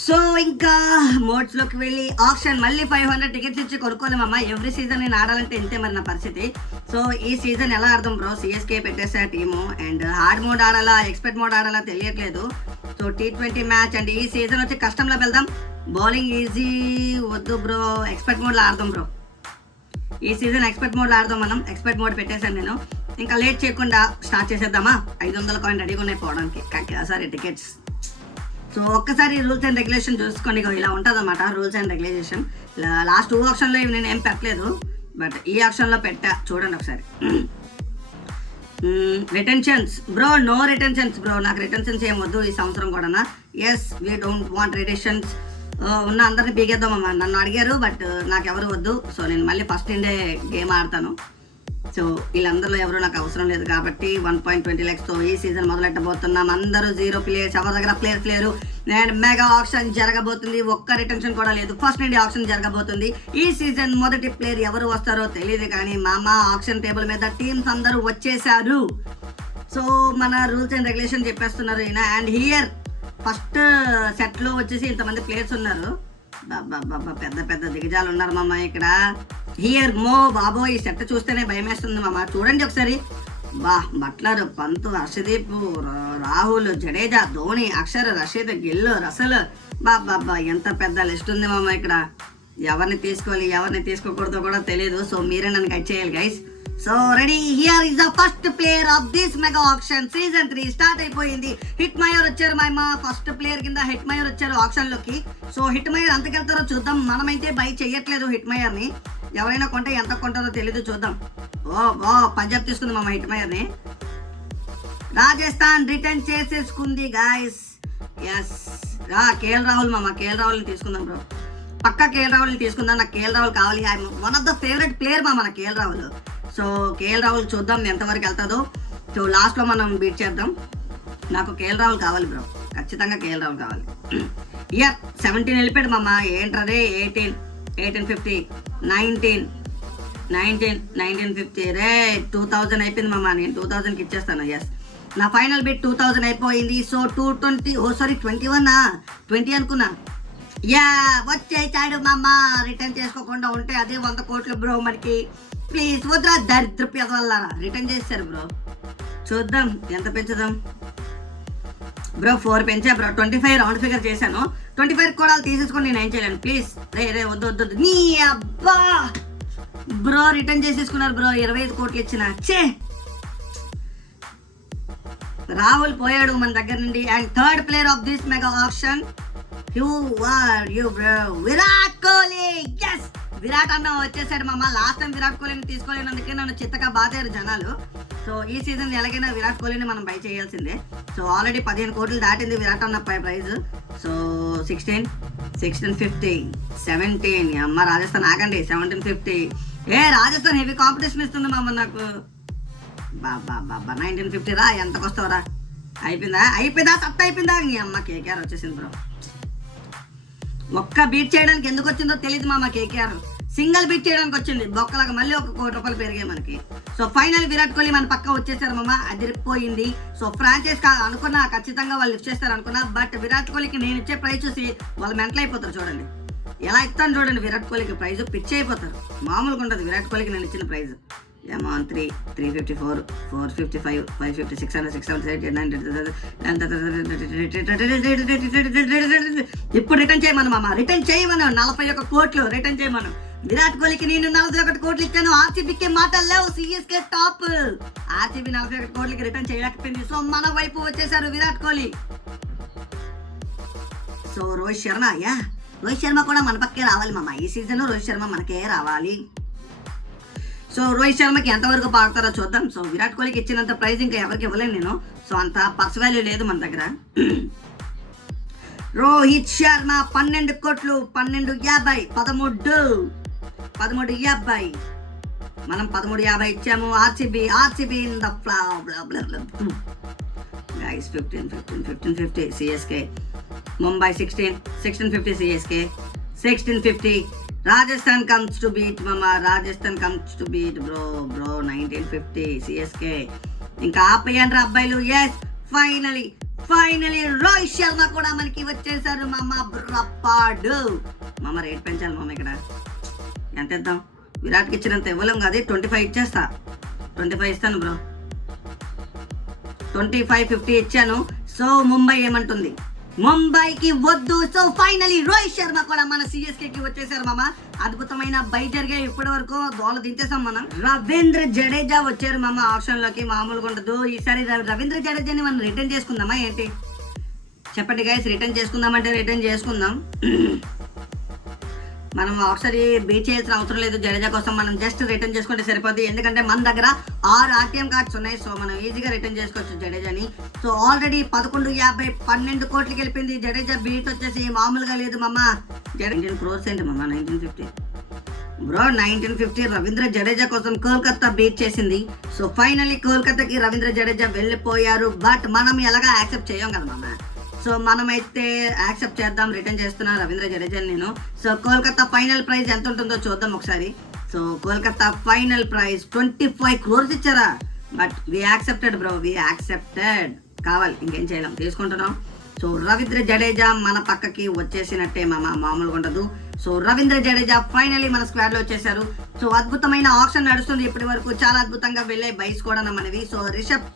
So ఇంకా మోడ్స్లోకి వెళ్ళి option మళ్ళీ 500 టికెట్స్ ఇచ్చి కొనుక్కోలేమమ్మా. ఎవ్రీ సీజన్ నేను ఆడాలంటే ఇంతే మరి నా పరిస్థితి. సో ఈ సీజన్ ఎలా ఆడదాం బ్రో, సిఎస్కే పెట్టేసా టీము అండ్ హార్డ్ మోడ్ ఆడాలా ఎక్స్పర్ట్ మోడ్ ఆడాలా తెలియట్లేదు. సో T20 మ్యాచ్ అండ్ ఈ సీజన్ వచ్చి కష్టంలో వెళ్దాం. బౌలింగ్ ఈజీ వద్దు బ్రో, ఎక్స్పర్ట్ మోడ్లో ఆడదాం బ్రో. ఈ సీజన్ ఎక్స్పర్ట్ మోడ్లో ఆడదాం మనం. ఎక్స్పర్ట్ మోడ్ పెట్టేశాను నేను. ఇంకా లేట్ చేయకుండా స్టార్ట్ చేసేద్దామా. 500 కాయిన్ రెడీగా ఉన్నాయి పోవడానికి. Sorry tickets. సో ఒక్కసారి రూల్స్ అండ్ రెగ్యులేషన్ చూసుకొని ఇలా ఉంటుంది అనమాట. రూల్స్ అండ్ రెగ్యులేషన్ లాస్ట్ 2 ఆప్షన్లో ఇవి నేను ఏం పెట్టలేదు, బట్ ఈ ఆప్షన్లో పెట్టా చూడండి ఒకసారి. Retentions bro, no retentions bro. నాకు రిటెన్షన్స్ ఏం వద్దు ఈ సంవత్సరం కూడా. Yes we don't want retentions. ఉన్న అందరినీ పీకేద్దామమ్మా. నన్ను అడిగారు బట్ నాకు ఎవరు వద్దు. సో నేను మళ్ళీ ఫస్ట్ ఇండే గేమ్ ఆడతాను. సో వీళ్ళందరిలో ఎవరు నాకు అవసరం లేదు కాబట్టి 1.20 lakhsతో ఈ సీజన్ మొదలెట్టబోతున్నాం. అందరూ 0 ప్లేయర్స్, ఎవరి దగ్గర ప్లేయర్స్ లేరు. అండ్ మెగా ఆప్షన్ జరగబోతుంది. ఒక్క రిటెన్షన్ కూడా లేదు. ఫస్ట్ నుండి ఆప్షన్ జరగబోతుంది. ఈ సీజన్ మొదటి ప్లేయర్ ఎవరు వస్తారో తెలియదు కానీ మామ ఆప్షన్ టేబుల్ మీద టీమ్స్ అందరూ వచ్చేసారు. సో మన రూల్స్ అండ్ రెగ్యులేషన్ చెప్పేస్తున్నారు ఈయన. అండ్ హియర్ ఫస్ట్ సెట్లో వచ్చేసి ఇంతమంది ప్లేయర్స్ ఉన్నారు. బాబా పెద్ద పెద్ద దిగజాలు ఉన్నారు మామ ఇక్కడ. హియర్ మో బాబో, ఈ సెట్ చూస్తేనే భయం వేస్తుంది మామ. చూడండి ఒకసారి. Buttler, Pant, Harshdeep, Rahul, Jadeja, Dhoni, Axar, Rashid, Gill, Russell. బాబా ఎంత పెద్ద లిస్ట్ ఉంది మామ ఇక్కడ. ఎవరిని తీసుకోవాలి ఎవరిని తీసుకోకూడదో కూడా తెలియదు. సో మీరే నన్ను గైడ్ చేయాలి guys. So ready, here is the first player of this mega option. Season 3 start అయిపోయింది. హిట్ మయూర్ వచ్చారు మా ఫస్ట్ ప్లేయర్ కింద. హిట్ మయూర్ వచ్చారు ఆప్షన్ లోకి. సో హిట్ మయూర్ ఎంతకెళ్తారో చూద్దాం. మనమైతే బై చెయ్యట్లేదు హిట్ మయూర్ ని. ఎవరైనా కొంటే ఎంత కొంటారో తెలీదు, చూద్దాం. ఓ పంజాబ్ తీసుకుంది మామ హిట్ మయూర్ ని. రాజస్థాన్ రిటర్న్ చేసేసుకుంది గాయస్. ఎస్ కేఎల్ రాహుల్ మామ. కేఎల్ రాహుల్ ని తీసుకుందాం బ్రో. పక్కా కేఎల్ రాహుల్ ని తీసుకుందాం. నాకు కేఎల్ రాహుల్ కావాలి. I one of the favourite player మామ నా KL Rahul. So KL Rahul చూద్దాం ఎంతవరకు వెళ్తుందో. సో లాస్ట్లో మనం బీట్ చేద్దాం. నాకు కేఎల్ రాహుల్ కావాలి బ్రో, ఖచ్చితంగా కేఎల్ రాహుల్ కావాలి. ఇయర్ 17 వెళ్ళిపోయాడు మామ. ఏంట్రదే 1850 1950 రే 2000 అయిపోయింది మామ. నేను 2000కి ఇచ్చేస్తాను. ఎస్ నా ఫైనల్ బిట్ 2000 అయిపోయింది. సో 220 20 అనుకున్నా. యా వచ్చేసాడు మామ. రిటర్న్ చేసుకోకుండా ఉంటే అదే 100 కోట్లు బ్రో మనకి. ప్లీజ్ వద్దురా దరిద్ర వల్ల రిటర్న్ చేస్తారు బ్రో. చూద్దాం ఎంత పెంచుదాం బ్రో. 4 పెంచా బ్రో. 25 రౌండ్ ఫిగర్ చేశాను. 25 కూడా తీసేసుకొని నేను ఏం చేయలేను. ప్లీజ్ రే వద్దు నీ అబ్బా బ్రో. రిటర్న్ చేసేసుకున్నారు బ్రో. 25 కోట్లు ఇచ్చిన చే. రాహుల్ పోయాడు మన దగ్గర నుండి. And third player of this mega option Virat Kohli. Yes Virat అన్న వచ్చేసాడు మామ. లాస్ట్ టైం విరాట్ కోహ్లీని తీసుకోలేనందుకే నన్ను చిత్తగా బాధారు జనాలు. సో ఈ సీజన్ ఎలాగైనా విరాట్ కోహ్లీని మనం బై చేయాల్సిందే. సో ఆల్రెడీ 15 కోట్లు దాటింది విరాట్ అన్న ప్రైజ్. సో 1650 17 అమ్మ రాజస్థాన్ ఆగండి. 1750 రాజస్థాన్ హెవీ కాంపిటీషన్ ఇస్తుంది మామ నాకు. బాబా 1950 రా. ఎంతకు వస్తావురా? అయిపోయిందా సత్త అయిపోయిందా? నీ అమ్మ కేకేఆర్ వచ్చేసింది బ్రో. ఒక్క బీట్ చేయడానికి ఎందుకు వచ్చిందో తెలియదు మామ. కేకేఆర్ సింగిల్ బీట్ చేయడానికి వచ్చింది. బొక్కలాగా మళ్ళీ 1 కోటి రూపాయలు పెరిగాయి మనకి. సో ఫైనల్ విరాట్ కోహ్లీ మన పక్క వచ్చేసారు మామ. అదిరిపోయింది. సో ఫ్రాంచైజ్ అనుకున్నా ఖచ్చితంగా వాళ్ళు లిఫ్ట్ చేస్తారు అనుకున్నా. బట్ విరాట్ కోహ్లీకి నేను ఇచ్చే ప్రైజ్ చూసి వాళ్ళు మెంటల్ అయిపోతారు. చూడండి ఎలా ఇస్తాను చూడండి. విరాట్ కోహ్లీకి ప్రైజ్ పిచ్చి అయిపోతారు. మామూలుగా ఉంటుంది విరాట్ కోహ్లీకి నేను ఇచ్చిన ప్రైజ్. అమౌంట్ 354 455 550 600 670 800 ఇప్పుడు రిటర్న్ చేయమను మామ. రిటర్న్ చేయమను. 41 కోట్లు రిటర్న్ చేయమను. విరాట్ కోహ్లీకి నేను 41 కోట్లు ఇచ్చాను. ఆర్సీబీకి మాటలు లేవు. CSK top. ఆర్సీబీ 41 కోట్లకి రిటర్న్ చేయలేకపోయింది. సో మన వైపు వచ్చేసారు విరాట్ కోహ్లీ. సో రోహిత్ శర్మ కూడా మన పక్కే రావాలి మామ. ఈ సీజన్ రోహిత్ శర్మ మనకే రావాలి. సో రోహిత్ శర్మకి ఎంతవరకు పాడతారో చూద్దాం. సో విరాట్ కోహ్లీకి ఇచ్చినంత ప్రైజ్ ఇంకా ఎవరికి ఇవ్వలేను నేను. సో అంత పర్స్ వాల్యూ లేదు మన దగ్గర. రోహిత్ శర్మ 12 కోట్లు 1250 1350 మనం 1350 ఇచ్చాము. RCB in the guys 1550 CSK. Mumbai 1650 CSK. 1650 Rajasthan comes to beat mama. Rajasthan comes to beat bro 1950 CSK. ఇంకా ఆపేయండి అబ్బాయిలు. Yes finally finally Rohit Sharma కూడా మనకి వచ్చేసారు మామ బ్రప్పాడు. మామ రేట్ పెంచాలి మామ, ఇక్కడ ఎంత ఇద్దాం? విరాట్కి ఇచ్చినంత ఇవ్వలేం కాదు, 25 ఇచ్చేస్తా. 25 ఇస్తాను బ్రో, 25-50 ఇచ్చాను. సో ముంబై ఏమంటుంది? ముంబైకి వద్దు. సో ఫైనలీ రోహిత్ శర్మ కూడా మన సిఎస్కేకి వచ్చేసారు మామ. అద్భుతమైన బై జరిగాయి ఇప్పటి వరకు, దోల దించేసాం మనం. రవీంద్ర జడేజా వచ్చారు మామ ఆప్షన్ లోకి, మామూలుగా ఉండదు. ఈసారి రవీంద్ర జడేజాని మనం రిటర్న్ చేసుకుందామా ఏంటి? చెప్పండి గైస్, రిటర్న్ చేసుకుందామంటే రిటర్న్ చేసుకుందాం. మనం ఒకసారి బీట్ చేయాల్సిన అవసరం లేదు జడేజా కోసం, మనం జస్ట్ రిటర్న్ చేసుకుంటే సరిపోద్ది. ఎందుకంటే మన దగ్గర 6 ఆర్టీఎం కార్డ్స్ ఉన్నాయి. సో మనం ఈజీగా రిటర్న్ చేసుకోవచ్చు జడేజాని. సో ఆల్రెడీ 11.50 12 కోట్లకి వెళ్ళిపోయింది. జడేజా బీట్ వచ్చేసి మామూలుగా లేదు మమ్మ. 19 crores ఏంటి మమ్మ? 1950 బ్రో, 1950 రవీంద్ర జడేజా కోసం కోల్కతా బీట్ చేసింది. సో ఫైనల్లీ కోల్కతాకి రవీంద్ర జడేజా వెళ్ళిపోయారు. బట్ మనం ఎలాగా యాక్సెప్ట్ చేయం కదా మమ్మ. సో మనమైతే యాక్సెప్ట్ చేద్దాం, రిటర్న్ చేస్తున్నా రవీంద్ర జడేజా నేను. సో కోల్కతా ఫైనల్ ప్రైస్ ఎంత ఉంటుందో చూద్దాం ఒకసారి. So Kolkata final price 25 crores ఇచ్చారా? But we accepted bro, we accepted. కావాలి ఇంకేం చేయలేం, తీసుకుంటున్నాం. సో రవీంద్ర జడేజా మన పక్కకి వచ్చేసినట్టే మామూలుగా ఉండదు. సో రవీంద్ర జడేజా ఫైనలీ మన స్క్వాడ్ లో వచ్చేసారు. సో అద్భుతమైన ఆప్షన్ నడుస్తుంది ఇప్పటి వరకు, చాలా అద్భుతంగా వెళ్ళే బైస్ కూడా మనవి. సో రిషబ్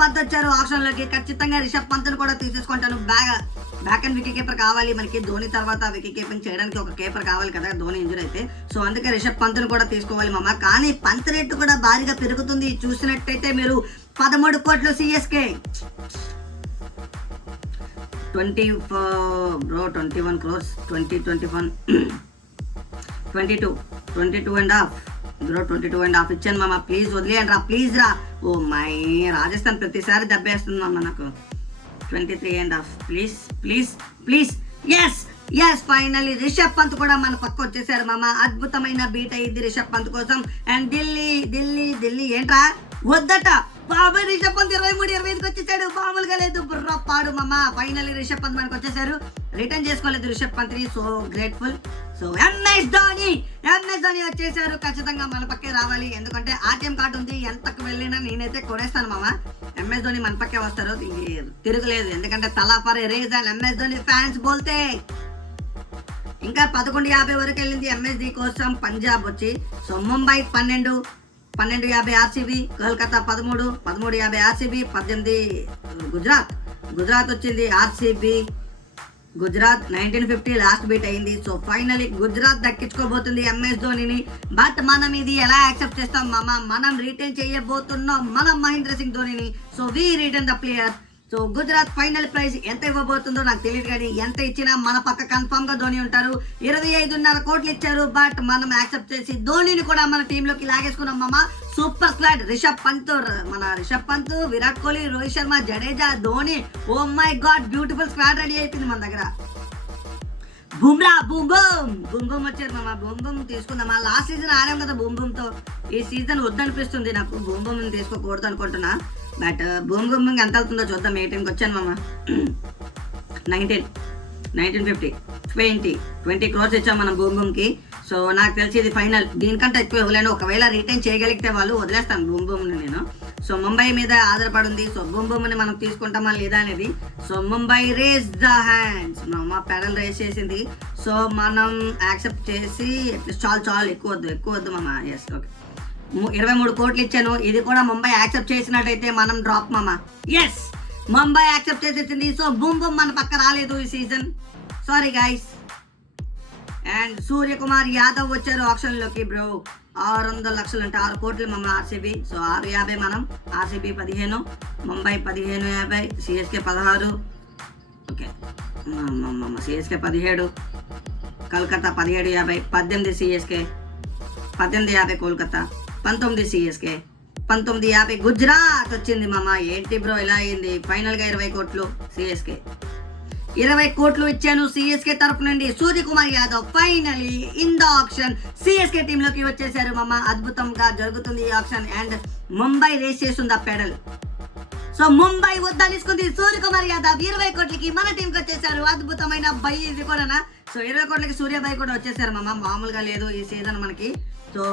పంత్ వచ్చారు ఆప్షన్ లోకి. ఖచ్చితంగా రిషబ్ పంత్ కూడా తీసేసుకుంటాను. బ్యాక్ అండ్ వికెట్ కీపర్ కావాలి మనకి. ధోని తర్వాత వికెట్ కీపింగ్ చేయడానికి ఒక కీపర్ కావాలి కదా, ధోని ఇంజూర్ అయితే. సో అందుకే రిషబ్ పంత్ కూడా తీసుకోవాలి మామ. కానీ పంత్ రేట్ కూడా భారీగా పెరుగుతుంది. చూసినట్టయితే మీరు 13 కోట్లు సిఎస్కే. 21 crores 2021 22.5 బ్రో, 22.5 ఇచ్చాను మామ. ప్లీజ్ వదిలేయండి రా, ప్లీజ్ రా. ఓ మై, రాజస్థాన్ ప్రతిసారి దెబ్బేస్తుంది మామ నాకు. 23.5 please. Yes finally Rishabh Pant కూడా మన పక్క వచ్చేసారు మామ. అద్భుతమైన బీట్ అయ్యింది రిషబ్ పంత్ కోసం. అండ్ ఢిల్లీ ఏంట్రా వద్దట బాబాయ్. రిషబ్ పంత్ 23-25కి వచ్చేసాడు, మామూలుగా లేదు బుర్ర పాడు మామ. ఫైనల్లీ రిషబ్ పంత్ మనకు వచ్చేసారు. రిటర్న్ చేసుకోలేదు రిషబ్ పంత్ ని, so grateful. So MS Dhoni వచ్చేసారు. ఖచ్చితంగా మన పక్కే రావాలి, ఎందుకంటే ఆర్టీఎం కార్డు ఉంది. ఎంతకు వెళ్ళినా నేనైతే కొనేస్తాను మామ. ఎంఎస్ ధోని మన పక్కే వస్తారు, తిరగలేదు. ఎందుకంటే Thala for reason MS Dhoni fans బోల్తే. ఇంకా 11.50 వరకు వెళ్ళింది ఎంఎస్డి కోసం పంజాబ్ వచ్చి. So Mumbai 12.50 RCB, Kolkata 13.50 RCB, 18 Gujarat వచ్చింది. ఆర్సీబీ గుజరాత్ 1950 లాస్ట్ బీట్ అయింది. సో ఫైనలీ గుజరాత్ దక్కించుకోబోతుంది ఎంఎస్ ధోనిని. బట్ మనం ఇది ఎలా యాక్సెప్ట్ చేస్తాం మామ? మనం రిటర్న్ చేయబోతున్నాం మనం మహేంద్ర సింగ్ ధోనిని. So we return the player. So Gujarat final prize ఎంత ఇవ్వబోతుందో నాకు తెలియదు, కానీ ఎంత ఇచ్చినా మన పక్క కన్ఫర్మ్ గా ధోని ఉంటారు. 25.5 కోట్లు ఇచ్చారు. బట్ మనం యాక్సెప్ట్ చేసి ధోనిని కూడా మన టీంలోకి లాగేసుకున్నాం మామ. Super squad. Rishabh Pant, Virat Kohli, Rohit Sharma, Jadeja, Dhoni. Oh my god, beautiful squad ready అయిపోయింది మన దగ్గర. బుమ్రా బూమ్ వచ్చారు మామ. బూమ్ తీసుకుందామా? లాస్ట్ సీజన్ ఆడాం కదా బూమ్ తో. ఈ సీజన్ వద్దనిపిస్తుంది నాకు, బూమ్ తీసుకోకూడదు అనుకుంటున్నా. బట్ బూమ్ ఎంత వెళ్తుందో చూద్దాం. ఏ టీంకి వచ్చాను మామ? 1950 20 crores ఇచ్చాం మనం బూమ్కి. సో నాకు తెలిసి ఇది ఫైనల్, దీనికంటే ఎక్కువ ఇవ్వలేను. ఒకవేళ రిటర్న్ చేయగలిగితే వాళ్ళు వదిలేస్తాను బూమ్ని నేను. సో ముంబై మీద ఆధారపడి ఉంది. సో బూమ్ని మనం తీసుకుంటామా లేదా అనేది. So Mumbai raise the hands, మా పెడల్ రేస్ చేసింది. సో మనం యాక్సెప్ట్ చేసి చాలు ఎక్కువ వద్దు మామ. ఎస్ ఓకే, 23 కోట్లు ఇచ్చాను. ఇది కూడా ముంబై యాక్సెప్ట్ చేసినట్టయితే మనం డ్రాప్ మామ. ఎస్ ముంబై యాక్సెప్ట్ చేసేసింది. సో బూమ్ మన పక్క రాలేదు ఈ season, sorry guys. And Suryakumar Yadav వచ్చారు ఆప్షన్ లోకి బ్రో. 600 లక్షలు అంటే 6 కోట్లు మామ ఆర్సీబీ. సో 6.50 మనం. RCB 15, Mumbai 15.50, CSK 16. Okay CSK 17, Calcutta 17.50, 18 CSK, 18.50 Kolkata, 19 CSK, 19.50 Gujarat వచ్చింది మామ. ఏంటి బ్రో ఇలా అయింది? ఫైనల్ గా 20 కోట్లు సిఎస్కే. 20 కోట్లు ఇచ్చాను సిఎస్కే తరపు నుండి. Suryakumar Yadav finally in the option CSK team లోకి వచ్చేసారు మామ. అద్భుతంగా జరుగుతుంది ఈ ఆప్షన్. అండ్ ముంబై రేస్ చేస్తుంది ఆ పెడల్. సో ముంబై వద్దనిసుకుంది. సూర్యకుమార్ యాదవ్ 20 కోట్లకి మన టీంకి వచ్చేసారు. అద్భుతమైన బై ఇది కూడా. సో 20 కోట్లకి సూర్యబాయ్ కూడా వచ్చేసారు మామ. మామూలుగా లేదు ఈ సీజన్ మనకి. సో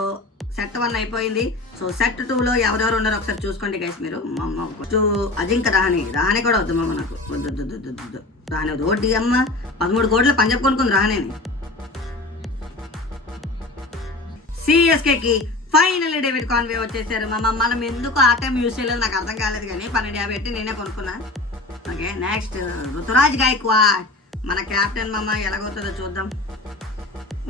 సెట్ 1 అయిపోయింది. సో సెట్ 2లో ఎవరెవరు ఉన్నారో ఒకసారి చూసుకోండి గైస్ మీరు. అజింక రహానే కూడా వద్దు మామ, నాకు వద్దు రాహనే వద్దు. ఓడి అమ్మ 13 కోట్ల పంజాబ్ కొనుక్కుంది రహానేని. సిఎస్కేకి ఫైనల్లీ డేవిడ్ కాన్వే వచ్చేసారు మామ. మనం ఎందుకు ఆ టైం యూస్ చేయలేదు నాకు అర్థం కాలేదు, కానీ 1250 పెట్టి నేనే కొనుక్కున్నా. ఓకే, నెక్స్ట్ రుతురాజ్ గాయక్వాడ్ మన క్యాప్టెన్ మామ. ఎలాగవుతుందో చూద్దాం.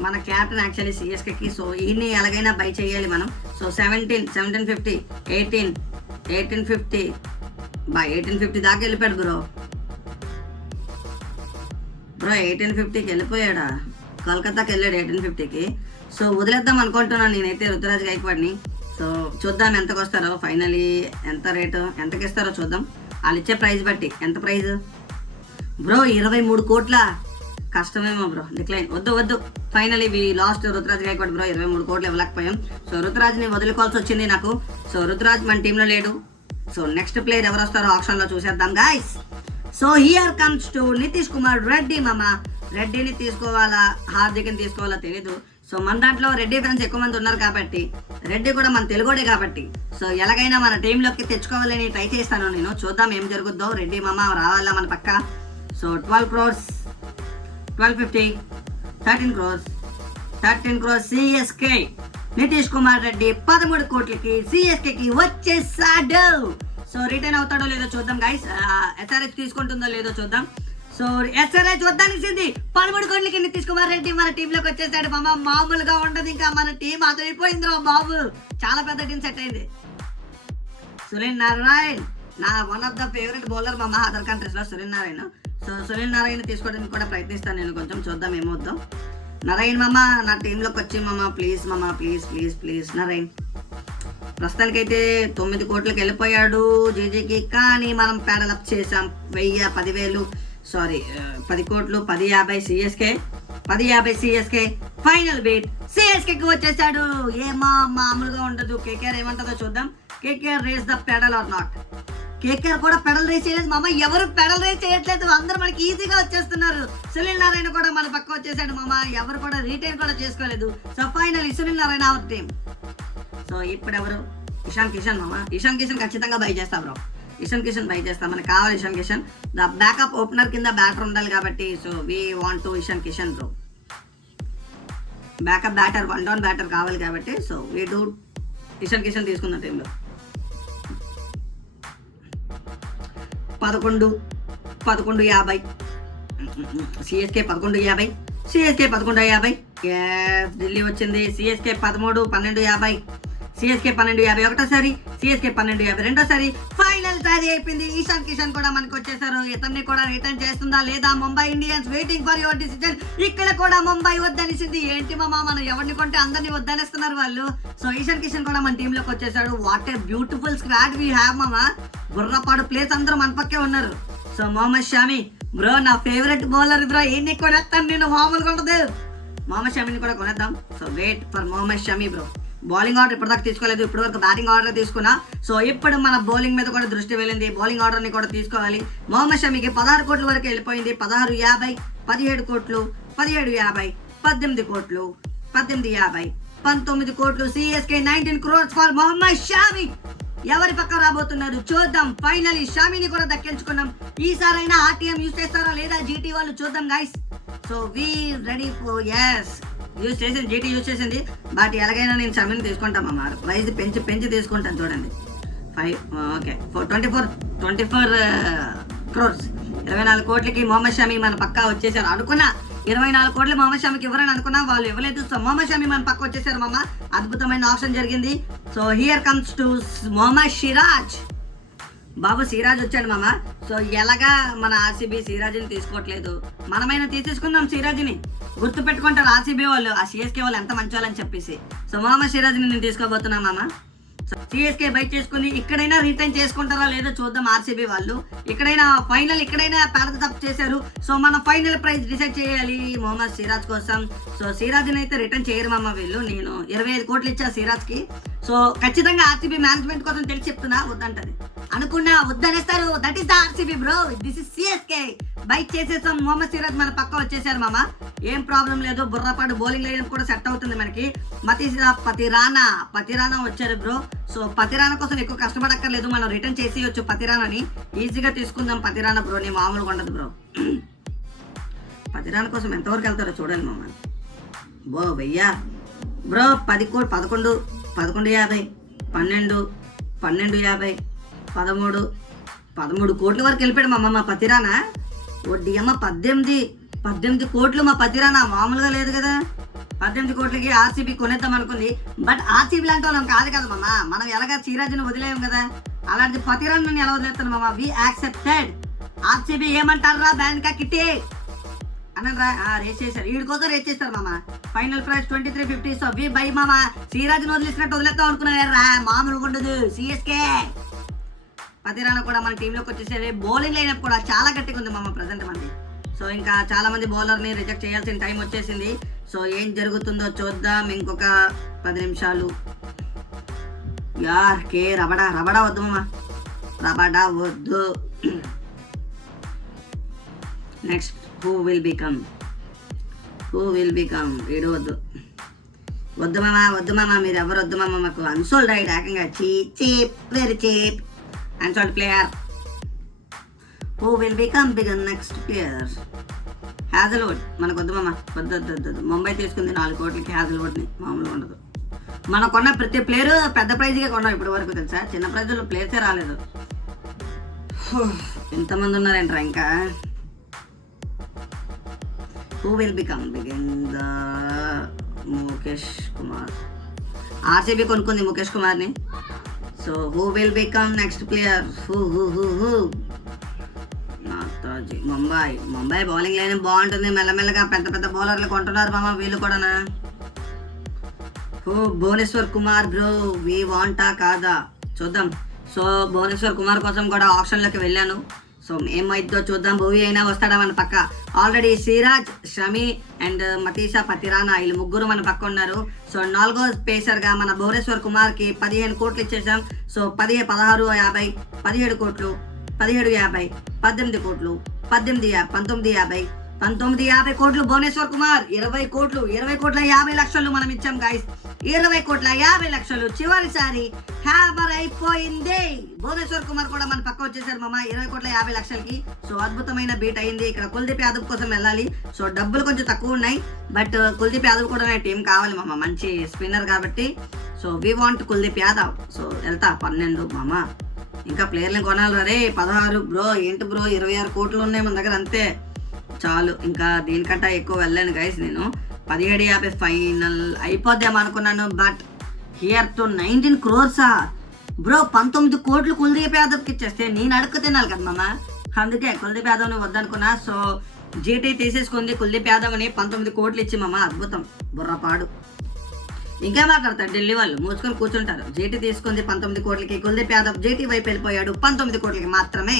మన క్యాప్టెన్ యాక్చువల్లీ సిఎస్కేకి. సో ఈయన్ని ఎలాగైనా బై చేయాలి మనం. సో 1750 1850 1850 దాకా వెళ్ళిపోయాడు బ్రో 1850కి వెళ్ళిపోయాడా? కోల్కతాకి వెళ్ళాడు 1850కి. సో వదిలేద్దాం అనుకుంటున్నాను నేనైతే రుతురాజ్ గాయక్వాడ్ని. సో చూద్దాం ఎంతకు వస్తారో, ఫైనలీ ఎంత రేటు ఎంతకి ఇస్తారో చూద్దాం. వాళ్ళు ఇచ్చే ప్రైజ్ బట్టి. ఎంత ప్రైజ్ బ్రో? 23 కోట్ల. కష్టమేమో బ్రో, డిక్లైన్. వద్దు finally we lost Ruturaj Gaikwad bro. 23 కోట్లు ఇవ్వలేకపోయాం. సో రుతురాజ్ని వదులుకోవాల్సి వచ్చింది నాకు. సో రుతురాజ్ మన టీంలో లేడు. సో నెక్స్ట్ ప్లేయర్ ఎవరు వస్తారో ఆప్షన్లో చూసేద్దాం guys. So here comes to Nitish Kumar Reddy మామ. రెడ్డిని తీసుకోవాలా హార్దిక్ని తీసుకోవాలా తెలీదు. సో మన దాంట్లో రెడ్డి ఫ్రెండ్స్ ఎక్కువ మంది ఉన్నారు కాబట్టి, రెడ్డి కూడా మన తెలుగుడే కాబట్టి, సో ఎలాగైనా మన టీంలోకి తెచ్చుకోవాలని ట్రై చేస్తాను నేను. చూద్దాం ఏం జరుగుద్దో. రెడ్డి మామ రావాలా మన పక్క. So 12 crores 1250 13 crores CSK. Nitish Kumar Reddy 13 కోట్లకి సిఎస్కేకి వచ్చేసాడు. సో రిటర్న్ అవుతాడో లేదో చూద్దాం గైస్. ఎస్ఆర్హెచ్ తీసుకుంటుందో లేదో చూద్దాం. So SRH వద్దనిసింది. 13 కోట్లకి నితీష్ కుమార్ రెడ్డి మన టీంలోకి వచ్చేసాడు మామ. మామూలుగా ఉండదు, ఇంకా మన టీం అదైపోయింది రా బాబు. చాలా పెద్ద టీం సెట్ అయింది. సునీల్ నారాయణ్ నా one of the favourite bowler మామ అదర్ కంట్రీస్లో సునీల్ నారాయణ్. సో సునీల్ నారాయణ తీసుకోవడానికి కూడా ప్రయత్నిస్తాను నేను. కొంచెం చూద్దాం ఏమవుద్దో. నారాయణ్ మామ నా టీంలోకి వచ్చి మామ ప్లీజ్ మామ, ప్లీజ్ నారాయణ్. ప్రస్తుతానికైతే 9 కోట్లకి వెళ్ళిపోయాడు జీజీకి. కానీ మనం ప్యాడలప్ చేసాం. 1000 10,000 సారీ 10 కోట్లు 1050 సిఎస్కే 1050 సిఎస్కే. ఫైనల్ బీట్ సిఎస్కేకి వచ్చేసాడు. ఏమా మామూలుగా ఉండదు. కేకేఆర్ ఏమంటుందో చూద్దాం. KKR raise the paddle or not. KKR కూడా పెడల్ రేస్ చేయలేదు మామ. ఎవరు పెడల్ రేస్ చేయట్లేదు, అందరూ మనకి ఈజీగా వచ్చేస్తున్నారు. సునీల్ నారాయణ కూడా మన పక్క వచ్చేసాడు మామ. ఎవరు కూడా రీటైన్ కూడా చేసుకోలేదు. So final Sunil Narayana our team. So ఇప్పుడు ఎవరు? ఇషాన్ కిషన్ మామ. ఇషాన్ కిషన్ ఖచ్చితంగా బై చేస్తా బ్రో. ఇషాన్ కిషన్ బై చేస్తాం. మనకు కావాలి Ishan Kishan. The backup opener కింద బ్యాటర్ ఉండాలి కాబట్టి, so we want to Ishan Kishan bro. Backup batter, 1 down batter కావాలి కాబట్టి, so we do Ishan Kishan తీసుకున్న టీంలో. 1150 సిఎస్కే 1150 సిఎస్కే 1150. ఢిల్లీ వచ్చింది. సిఎస్కే 13 1250 సిఎస్కే 1250 ఒకటోసారి, సిఎస్కే 1250 రెండోసారి. ఫైనల్ సారీ అయిపోయింది. ఈశాన్ కిషన్ కూడా మనకు వచ్చేసారు. ఇతన్ని కూడా రిటర్న్ చేస్తుందా లేదా Mumbai Indians? Waiting for your decision. ఇక్కడ కూడా ముంబై వద్దనిసింది. ఏంటి మామ, మనం ఎవరిని కొంటే అందరినీ వద్దనేస్తున్నారు వాళ్ళు. సో ఈశాన్ కిషన్ కూడా మన టీంలోకి వచ్చేసాడు. What a beautiful squad we have మామ. బుర్రపాడు ప్లేస్ అందరూ మన పక్కే ఉన్నారు. సో మొహమ్మద్ షామి బ్రో నా ఫేవరెట్ బౌలర్ బ్రో. ఎన్ని కొనేస్తాను నేను, మామూలుగా ఉండదు. మొహమ్మద్ షామిని కూడా కొనేద్దాం. So wait for Mohammed Shami bro. Bowling order ఇప్పటిదాకా తీసుకోలేదు. ఇప్పటివరకు బ్యాటింగ్ ఆర్డర్ తీసుకున్నా. సో ఇప్పుడు మన బౌలింగ్ మీద కూడా దృష్టి వెళ్ళింది. బౌలింగ్ ఆర్డర్ని కూడా తీసుకోవాలి. మొహమ్మద్ షమీకి 16 కోట్ల వరకు వెళ్ళిపోయింది. 1650 17 కోట్లు 1750 18 కోట్లు 1850 19 కోట్లు. CSK 19 crores for Mohammed Shami. ఎవరి పక్క రాబోతున్నారు చూద్దాం. ఫైనలీ షామీని కూడా దక్కించుకున్నాం. ఈసారైనా ఆర్టీఎం యూజ్ చేస్తారా లేదా జీటీ వాళ్ళు చూద్దాం guys. So we ready for yes use చేసింది, జీటీ యూజ్ చేసింది. బట్ ఎలాగైనా నేను షమీని తీసుకుంటాం అమ్మ. ప్రైజ్ పెంచి తీసుకుంటాను చూడండి. 24 crores 24 కోట్లకి మొహమ్మద్ షమీ మన పక్కా వచ్చేసారు. అనుకున్నా 24 కోట్లు మొహమ్మద్ షమీకి ఇవ్వరని అనుకున్నా, వాళ్ళు ఇవ్వలేదు. సో మొహమ్మద్ షమీ మన పక్క వచ్చేసారు మామ. అద్భుతమైన ఆప్షన్ జరిగింది. So here comes to Mohammed Siraj. బాబు సిరాజ్ వచ్చాడు మామ. సో ఎలాగా మన ఆర్సీబీ సిరాజ్ని తీసుకోవట్లేదు, మనమైనా తీసేసుకుందాం సిరాజ్ని. గుర్తు పెట్టుకుంటారు ఆర్సీబీ వాళ్ళు, ఆ సిఎస్కే వాళ్ళు ఎంత మంచి వాళ్ళని చెప్పేసి. సో మొహమ్మద్ సిరాజ్ని నేను తీసుకోబోతున్నా మామ. సిఎస్కే బై చేసుకుని ఇక్కడైనా రిటర్న్ చేసుకుంటారా లేదో చూద్దాం. ఆర్సీబీ వాళ్ళు ఇక్కడైనా ప్యారద తప్పు చేశారు. సో మన ఫైనల్ ప్రైజ్ డిసైడ్ చేయాలి మొహమ్మద్ సిరాజ్ కోసం. సో సిరాజ్ని అయితే రిటర్న్ చేయరు మామ వీళ్ళు. నేను 25 కోట్లు ఇచ్చా సిరాజ్కి. సో ఖచ్చితంగా ఆర్సీబీ మేనేజ్మెంట్ కోసం తెలిసి చెప్తున్నా, వద్దంటది అనుకున్నా వద్దనేస్తారు. That is the RCB bro. This is CSK. Buy చేసేసాం. మొహమ్మద్ సిరాజ్ మన పక్క వచ్చేసారు మామ. ఏం ప్రాబ్లం లేదు. బుర్రపాటు బౌలింగ్ లైన్ కూడా సెట్ అవుతుంది మనకి. పతిరానా వచ్చారు బ్రో. సో పతిరానా కోసం ఎక్కువ కష్టపడక్కర్లేదు, మనం రిటర్న్ చేసేయచ్చు. పతిరానాని ఈజీగా తీసుకుందాం. పతిరానా బ్రో నీ మామూలుగా ఉండదు బ్రో. పతిరానా కోసం ఎంతవరకు వెళ్తారో చూడండి మమ్మల్ని. బో వెయ్యా బ్రో. 10 కోట్లు 11 11.50 12 12.50 13 కోట్ల వరకు వెళ్ళిపోయాడు మా పతిరానా. వడ్డీ అమ్మ 18 కోట్లు మా పతిరానా, మామూలుగా లేదు కదా. 18 కోట్లకి ఆర్సీబీ కొనేద్దాం అనుకుంది. బట్ ఆర్సీబీ లాంటి వాళ్ళం కాదు కదా మామ, మనం ఎలాగా సిరాజ్ని వదిలేయం కదా. అలాంటి పతిరాన్ని ఎలా వదిలేస్తాను మామ. వి యాక్సెప్టెడ్. ఆర్సీబీ ఏమంటారా బ్యాంకా కిట్టి అనరా రేస్ చేశారు. వీడి కోసం రేస్ చేస్తారు మామ. Final price 2350. So we buy మామ. సిరాజ్ని వదిలేసినట్టు వదిలేస్తాం అనుకున్నారా, మామూలుగా ఉండదు. సిఎస్కే పతిరానా కూడా మన టీంలోకి వచ్చేసరి. బౌలింగ్ లైనప్ కూడా చాలా గట్టిగా ఉంది మామ ప్రజెంట్ మంది. సో ఇంకా చాలా మంది బౌలర్ని రిజెక్ట్ చేయాల్సిన టైం వచ్చేసింది. సో ఏం జరుగుతుందో చూద్దాం. ఇంకొక 10 నిమిషాలు. యార్ కే రబడా వద్దు మామ, రబడా వద్దు. నెక్స్ట్ హూ విల్ బికమ్ వీడు వద్దు మామ మీరు ఎవరు వద్దు మామ. మాకు అన్సోల్డ్ రైడ్ ఏకంగా cheap very cheap unsold player. Who will become begun next player Hazlewood. మనకు వద్దు మామ, వద్దు. ముంబై తీసుకుంది 4 కోట్లకి హ్యాజల్వుడ్ని, మామూలుగా ఉండదు. మనకున్న ప్రతి ప్లేయర్ పెద్ద ప్రైజ్గా కొన్నాం ఇప్పటి వరకు తెలుసా. చిన్న ప్రైజ్లో ప్లేయర్సే రాలేదు. ఎంతమంది ఉన్నారంటారా ఇంకా. Who will become begin the Mukesh Kumar. RCB కొనుక్కుంది ముఖేష్ కుమార్ని. So who will become next player. Mumbai bowling line బాగుంటుంది. మెల్లమెల్లగా పెద్ద బౌలర్లు కొంటున్నారు మామ వీళ్ళు కూడా. భువనేశ్వర్ కుమార్ బ్రో వి వాంటా కాదా చూద్దాం. సో భువనేశ్వర్ కుమార్ కోసం కూడా ఆప్షన్లోకి వెళ్ళాను. సో ఏమైద్దో చూద్దాం. భూవి అయినా వస్తాడా మన పక్క. ఆల్రెడీ సిరాజ్, షమి అండ్ మతీషా పతిరానా వీళ్ళు ముగ్గురు మన పక్క ఉన్నారు. సో 4వ పేసర్గా మన భువనేశ్వర్ కుమార్కి 15 కోట్లు ఇచ్చేసాం. సో 16, 50 17 కోట్లు 17.50 18 కోట్లు 19.50 కోట్లు భువనేశ్వర్ కుమార్. 20 కోట్ల 50 లక్షలు మనం ఇచ్చాం గైస్. 20 కోట్ల 50 లక్షలు చివరిసారి హ్యామర్ అయిపోయింది. భువనేశ్వర్ కుమార్ కూడా మన పక్క వచ్చేసారు మామ 20 కోట్ల 50 లక్షలకి. సో అద్భుతమైన బీట్ అయింది. ఇక్కడ కుల్దీప్ యాదవ్ కోసం వెళ్ళాలి. సో డబ్బులు కొంచెం తక్కువ ఉన్నాయి, బట్ కుల్దీప్ యాదవ్ కూడా టీం కావాలి మామ, మంచి స్పిన్నర్ కాబట్టి. So we want Kuldeep Yadav. So వెళ్తా 12 మామ. ఇంకా ప్లేయర్ని కొనాలి రే. 16 బ్రో ఏంటి బ్రో, 26 కోట్లు ఉన్నాయి మన దగ్గర అంతే చాలు. ఇంకా దీనికంటే ఎక్కువ వెళ్ళాను గైస్ నేను. 17.50 ఫైనల్ అయిపోద్దాం అనుకున్నాను. But here to 19 crores bro. 19 కోట్లు కుల్దీప్ యాదవ్కి ఇచ్చేస్తే నేను అడుక్కు తినాలి కదా మామ. అందుకే కుల్దీప్ యాదవ్ని వద్దనుకున్నా. సో జీటీ తీసేసుకుంది కుల్దీప్ యాదవ్ని 19 కోట్లు ఇచ్చి మామ. అద్భుతం బుర్రపాడు. ఇంకా మాట్లాడతారు ఢిల్లీ వాళ్ళు, మూసుకొని కూర్చుంటారు. జీటీ తీసుకుంది 19 కోట్లకి. కుల్దీప్ యాదవ్ జీటీ వైపు వెళ్ళిపోయాడు 19 కోట్లకి మాత్రమే.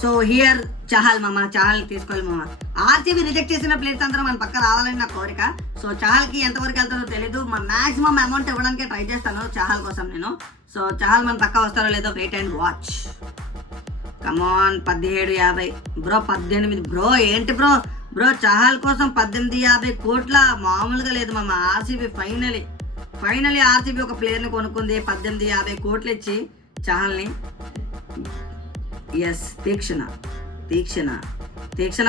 సో హియర్ చహల్ మామ. చహల్ తీసుకోవాలి మామ. ఆర్సీబీ రిజెక్ట్ చేసిన ప్లేయర్స్ అందరూ మన పక్క రావాలని నా కోరిక. సో చహల్కి ఎంతవరకు వెళ్తారో తెలీదు. మా మాక్సిమం అమౌంట్ ఇవ్వడానికి ట్రై చేస్తాను చహల్ కోసం నేను. సో చహల్ మన పక్క వస్తారో లేదో wait and watch. Come on 17.50 bro. 18 bro ఏంటి బ్రో చహల్ కోసం 18.50 కోట్ల, మామూలుగా లేదు మామ. ఆర్సీబీ ఫైనలీ ఆర్సీబీ ఒక ప్లేయర్ని కొనుక్కుంది 18.50 కోట్లు ఇచ్చి చహల్ని. ఎస్ తీక్షణ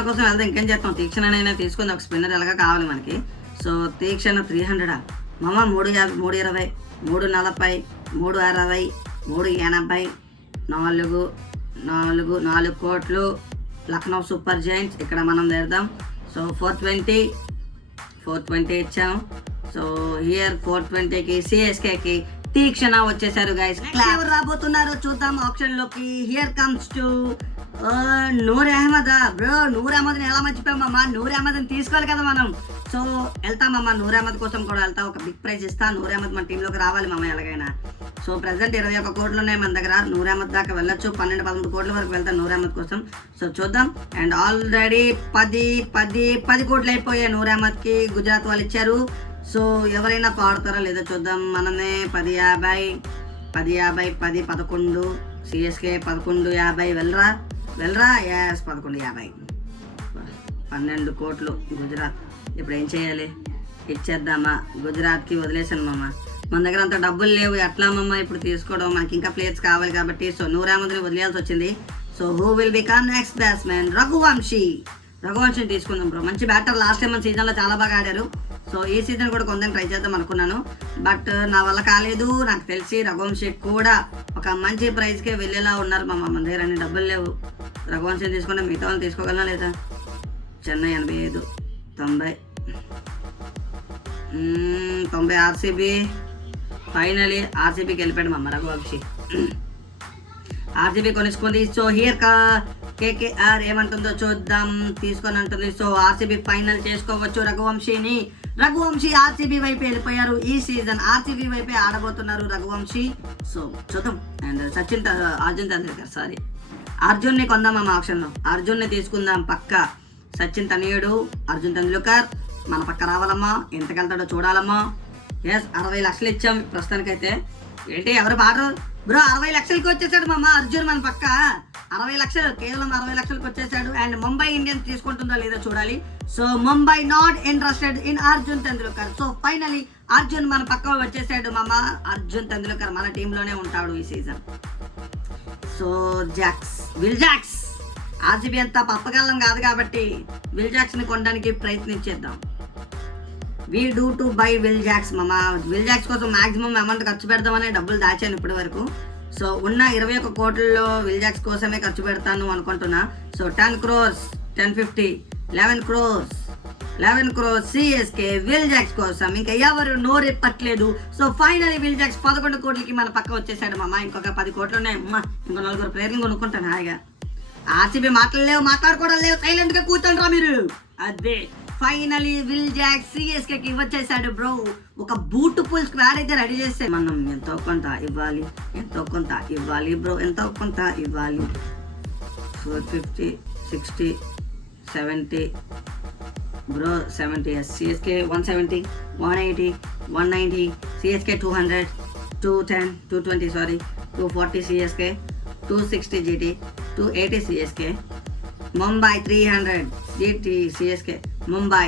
కోసం వెళ్తే ఇంకేం చేస్తాం. తీక్షణనైనా తీసుకుంది, ఒక స్పిన్నర్ ఎలాగా కావాలి మనకి. సో తీక్షణ 300 మామ. 3.50 3.20 3.40 3.60 3.80 4 కోట్లు లక్నో సూపర్ జైంట్స్. ఇక్కడ మనం తెద్దాం. సో 420 ఇచ్చాం. సో హియర్ 420కి సిఎస్కేకి తీక్షణ వచ్చేసారు గైస్. ఎవరు రాబోతున్నారు చూద్దాం ఆప్షన్ లోకి. Here comes to Noor Ahmad bro. Noor అహ్మద్ని ఎలా మర్చిపోయామమ్మా. నూర్ అహ్మద్ని తీసుకోవాలి కదా మనం. సో వెళ్తామమ్మా. నూర్ అహ్మద్ కోసం కూడా వెళ్తా. ఒక బిగ్ ప్రైజ్ ఇస్తా. నూర్ అహ్మద్ మన టీంలోకి రావాలి మామ ఎలాగైనా. సో ప్రజెంట్ 21 కోట్లు ఉన్నాయి మన దగ్గర. నూర్ అహ్మద్ దాకా వెళ్ళొచ్చు. 12-13 కోట్ల వరకు వెళ్తాను నూర్ అహ్మద్ కోసం. సో చూద్దాం. అండ్ ఆల్రెడీ 10 కోట్లు అయిపోయాయి నూర్ అహ్మద్కి. గుజరాత్ వాళ్ళు ఇచ్చారు. సో ఎవరైనా పాడుతారా లేదో చూద్దాం. మనమే 10.50 10 11 సిఎస్కే 11.50 వెళ్ళరా. ఎస్ 11.50 12 కోట్లు గుజరాత్. ఇప్పుడు ఏం చేయాలి? ఇచ్చేద్దామా? గుజరాత్కి వదిలేసాను మామ. మన దగ్గర అంత డబ్బులు లేవు, ఎట్లా మమ్మ ఇప్పుడు తీసుకోవడం? మనకి ఇంకా ప్లేయర్స్ కావాలి కాబట్టి సో నూర్ అహ్మద్ని వదిలేయాల్సి వచ్చింది. So who will become next batsmen? రఘువంశీని తీసుకుందాం బ్రో. మంచి బ్యాటర్, లాస్ట్ టైం మన సీజన్లో చాలా బాగా ఆడారు. సో ఈ సీజన్ కూడా కొంచెం ట్రై చేద్దాం అనుకున్నాను, బట్ నా వల్ల కాలేదు. నాకు తెలిసి రఘువంశీ కూడా ఒక మంచి ప్రైజ్కే వెళ్ళేలా ఉన్నారు మామ. మన దగ్గర అన్ని డబ్బులు లేవు. రఘువంశీని తీసుకుంటే మిగతా వాళ్ళు తీసుకోగలనా లేదా? చెన్నై 85, 90 ఆర్సీబీ. ఫైనలీ ఆర్సీబీకి వెళ్ళిపోయాడు మా రఘువంశీ. ఆర్సీబీ కొనుక్కుంది. సో హియర్ కేకేఆర్ ఏమంటుందో చూద్దాం. తీసుకొని అంటుంది. సో ఆర్సీబీ ఫైనల్ చేసుకోవచ్చు రఘువంశీ ఆర్సీబీ వైపు వెళ్ళిపోయారు. ఈ సీజన్ ఆర్సీబీ వైపే ఆడబోతున్నారు రఘువంశీ. సో చూద్దాం. అండ్ అర్జున్ తెందుల్కర్ అర్జున్ని కొందామా ఆప్షన్లో? అర్జున్ని తీసుకుందాం పక్క. సచిన్ తనయుడు అర్జున్ తెందుల్కర్ మన పక్క రావాలమ్మా. ఎంతకెళ్తాడో చూడాలమ్మా. ఎస్ 60 లక్షలు ఇచ్చాం ప్రస్తుతానికైతే. ఏంటి ఎవరు పాడరు బ్రో? 60 లక్షలకి వచ్చేసాడు మామ అర్జున్ మన పక్క. 60 లక్షలు, కేవలం 60 లక్షలకు వచ్చేసాడు. అండ్ ముంబై ఇండియన్స్ తీసుకుంటుందా లేదా చూడాలి. So Mumbai not interested in Arjun Tendulkar. So finally Arjun మన పక్క వచ్చేసాడు మామ. అర్జున్ తెందుల్కర్ మన టీంలోనే ఉంటాడు ఈ season. So Will Jacks RCB అంతా పప్పగలం కాదు కాబట్టి విల్ జాక్స్ని కొనడానికి ప్రయత్నించేద్దాం. We do to buy Will Jacks మామ. విల్ జాక్స్ కోసం మాక్సిమం అమౌంట్ ఖర్చు పెడదామని డబ్బులు దాచాను ఇప్పటి వరకు. సో ఉన్న 21 కోట్లలో విల్ జాక్స్ కోసమే ఖర్చు పెడతాను అనుకుంటున్నా. So 10 crores, 1050, 11 crores CSK Will Jacks కోసం. ఇంకా ఎవరు నోరెప్పట్లేదు. సో ఫైనలీ విల్ జాక్స్ 11 కోట్లకి మన పక్క వచ్చేసాడు మామ. ఇంకొక 10 కోట్లు ఉన్నాయి అమ్మ. ఇంకో 4 ప్లేయర్లు కొనుక్కుంటాను హాయిగా. ఆర్సీబీ మాట్లాడుకోవడం లేవు, సైలెంట్ గా కూర్చోండి మీరు. అదే ఫైనలీ విల్ జాక్స్ సిఎస్కేకి వచ్చేసాడు బ్రో. ఒక బ్యూటిఫుల్ స్క్వాడ్ అయితే రెడీ చేస్తే మనం ఎంతో కొంత ఇవ్వాలి బ్రో. ఎంతో కొంత ఇవ్వాలి. 450, 60, 70 bro. 70 CSK 170, 180, 190 CSK 200, 210, 220 sorry 240 CSK 260 GT 280 CSK. Mumbai 300 GT CSK. Mumbai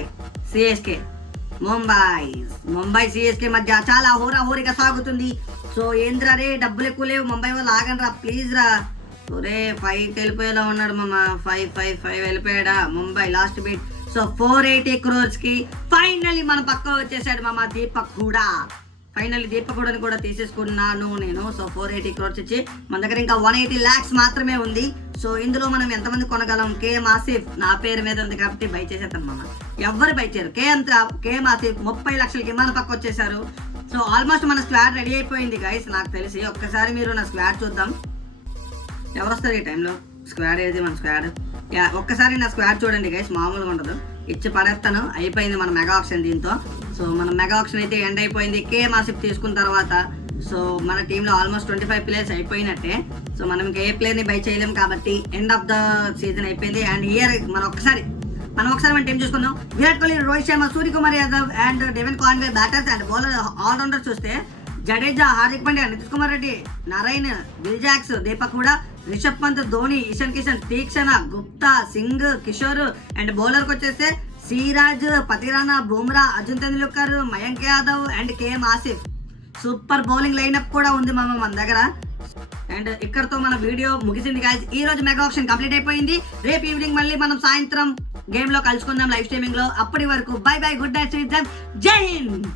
CSK మధ్య చాలా హోరాహోరీగా సాగుతుంది. సో ఏంద్రా రే, డబ్బులు ఎక్కువ లేవు, ముంబై వాళ్ళు ఆగండి రా ప్లీజ్ రా. ఒరే 5కి వెళ్ళిపోయేలా ఉన్నాడు మామ. 5 వెళ్ళిపోయాడా Mumbai last bid. So 480 crores కి ఫైనలీ మన పక్క వచ్చేసాడు మామ దీపక్ హూడా. ఫైనల్లీ దీపక్ హూడాని కూడా తీసేసుకున్నాను నేను. సో 480 crores ఇచ్చి మన దగ్గర ఇంకా 180 lakhs మాత్రమే ఉంది. సో ఇందులో మనం ఎంతమంది కొనగలం? కేఎం ఆసిఫ్ నా పేరు మీద ఉంది కాబట్టి బై చేసేస్తాను మామ. ఎవరు బై చేయరు. కేఎం ఆసిఫ్ 30 లక్షలకి మన పక్క వచ్చేసారు. సో ఆల్మోస్ట్ మన స్క్వాడ్ రెడీ అయిపోయింది గైస్ నాకు తెలిసి. ఒక్కసారి మీరు నా స్క్వాడ్ చూద్దాం. ఎవరు వస్తారు ఈ టైంలో? స్క్వాడ్ ఏది మన స్క్వాడ్? ఒక్కసారి నా స్క్వాడ్ చూడండి గైస్, మామూలుగా ఉండదు. ఇచ్చి పడేస్తాను. అయిపోయింది మన మెగా ఆప్షన్ దీంతో. సో మన మెగా ఆప్షన్ అయితే ఎండ్ అయిపోయింది కేఎం ఆసిఫ్ తీసుకున్న తర్వాత. సో మన టీంలో ఆల్మోస్ట్ 25 ప్లేయర్స్ అయిపోయినట్టే. సో మనం ఇంకా ఏ ప్లేయర్ని బై చేయలేం కాబట్టి ఎండ్ ఆఫ్ ద సీజన్ అయిపోయింది. అండ్ ఇయర్ మనం ఒకసారి మన టీం చూసుకుందాం. Virat Kohli, Rohit Sharma, Suryakumar Yadav and Devon Conway batters. And bowler allrounder చూస్తే Jadeja, Hardik Pandya, Nitish Kumar Reddy, Narine, Will Jacks, Deepak Hooda, Rishabh Pant, Dhoni, Ishan Kishan, Theekshana, Gupta, Singh, Kishore. And బౌలర్కి వచ్చేస్తే Siraj, Pathirana, Bumrah, Arjun Tendulkar, Mayank Yadav and KM Asif. Super bowling lineup కూడా ఉంది మన దగ్గర. అండ్ ఇక్కడతో మన వీడియో ముగిసింది గాయ్స్. ఈ రోజు మెగా ఆప్షన్ కంప్లీట్ అయిపోయింది. రేపు ఈవినింగ్ మళ్ళీ మనం సాయంత్రం గేమ్ లో కలుసుకుందాం లైవ్ స్ట్రీమింగ్ లో. అప్పటి వరకు బై బై, గుడ్ నైట్, జై హింద్.